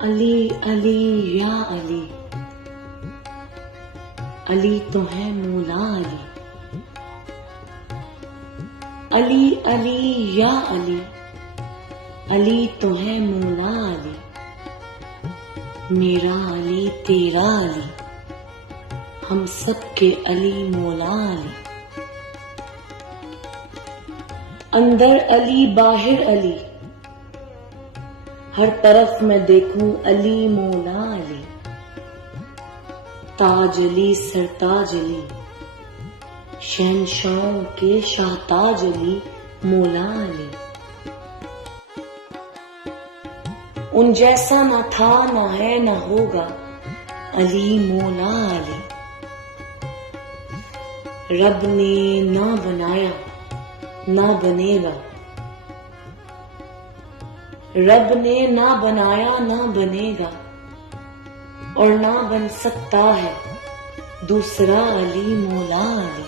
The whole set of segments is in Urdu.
علی علی یا علی، علی تو ہے مولا علی، علی علی یا علی، علی تو ہے مولا علی، میرا علی تیرا علی، ہم سب کے علی مولا علی، اندر علی باہر علی، ہر طرف میں دیکھوں علی مولا علی، تاج علی سرتاج علی، شہنشاہوں کے شاہ تاج علی مولا علی، ان جیسا نہ تھا نہ ہے نہ ہوگا علی مولا علی، رب نے نہ بنایا نہ بنے گا، رب نے نہ بنایا نہ بنے گا، اور نہ بن سکتا ہے دوسرا علی مولا علی،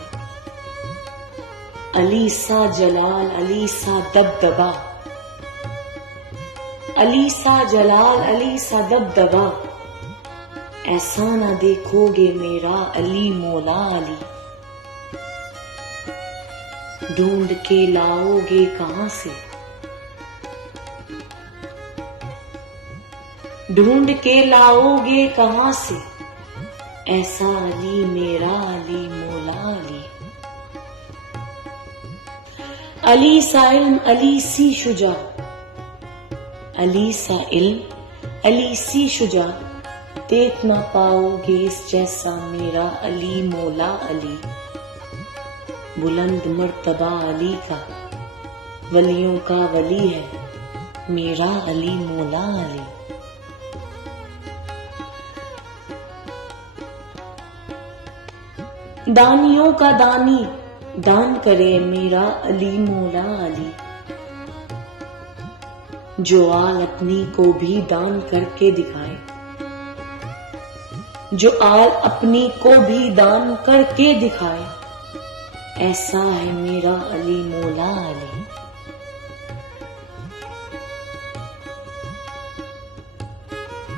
علی سا جلال علی سا دبدبا، علی سا جلال علی سا دبدبا، ایسا نہ دیکھو گے میرا علی مولا علی، ڈھونڈ کے لاؤ گے کہاں سے، ڈھونڈ کے لاؤ گے کہاں سے، ایسا علی میرا علی مولا علی، علی سا علم علی سی شجاع، علی سا علم علی سی شجاع، دیکھ نہ پاؤ گے اس جیسا میرا علی مولا علی، بلند مرتبہ علی کا، ولیوں کا ولی ہے میرا علی مولا علی، دانیوں کا دانی دان کرے میرا علی مولا علی، جو آل اپنی کو بھی دان کر کے دکھائے، جو آل اپنی کو بھی دان کر کے دکھائے، ایسا ہے میرا علی مولا علی،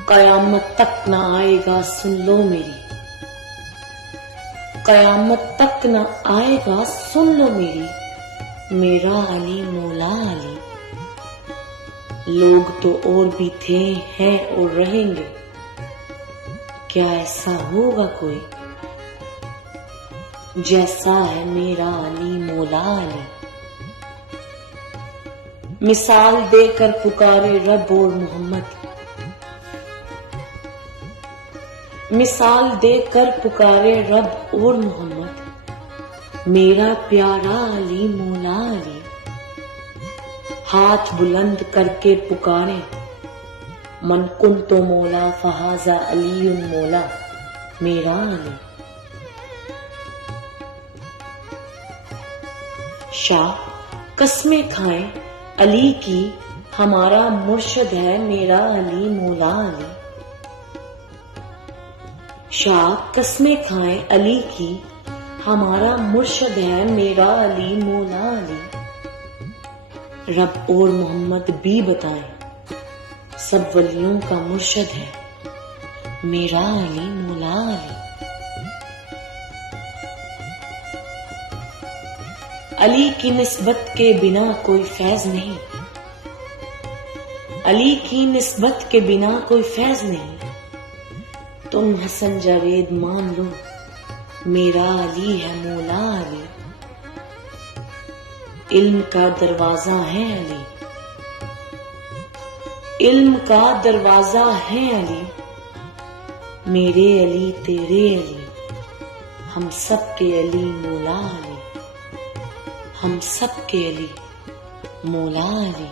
قیامت تک نہ آئے گا سن لو میری، قیامت تک نہ آئے گا سن لو میری، میرا علی مولا علی، لوگ تو اور بھی تھے ہیں اور رہیں گے، کیا ایسا ہوگا کوئی جیسا ہے میرا علی مولا علی، مثال دے کر پکارے رب اور محمد، مثال دے کر پکارے رب اور محمد، میرا پیارا علی مولا علی، ہاتھ بلند کر کے پکارے من کنت مولا فہذا علی مولا، میرا علی، شاہ قسمیں کھائیں علی کی، ہمارا مرشد ہے میرا علی مولا علی، شاہ قسمیں کھائیں علی کی، ہمارا مرشد ہے میرا علی مولا علی، رب اور محمد بھی بتائیں سب ولیوں کا مرشد ہے میرا علی مولا علی، علی کی نسبت کے بنا کوئی فیض نہیں، علی کی نسبت کے بنا کوئی فیض نہیں، تم حسن جاوید مان لو میرا علی ہے مولا علی، علم کا دروازہ ہے علی، علم کا دروازہ ہے علی، میرے علی تیرے علی، ہم سب کے علی مولا علی، ہم سب کے علی مولا علی۔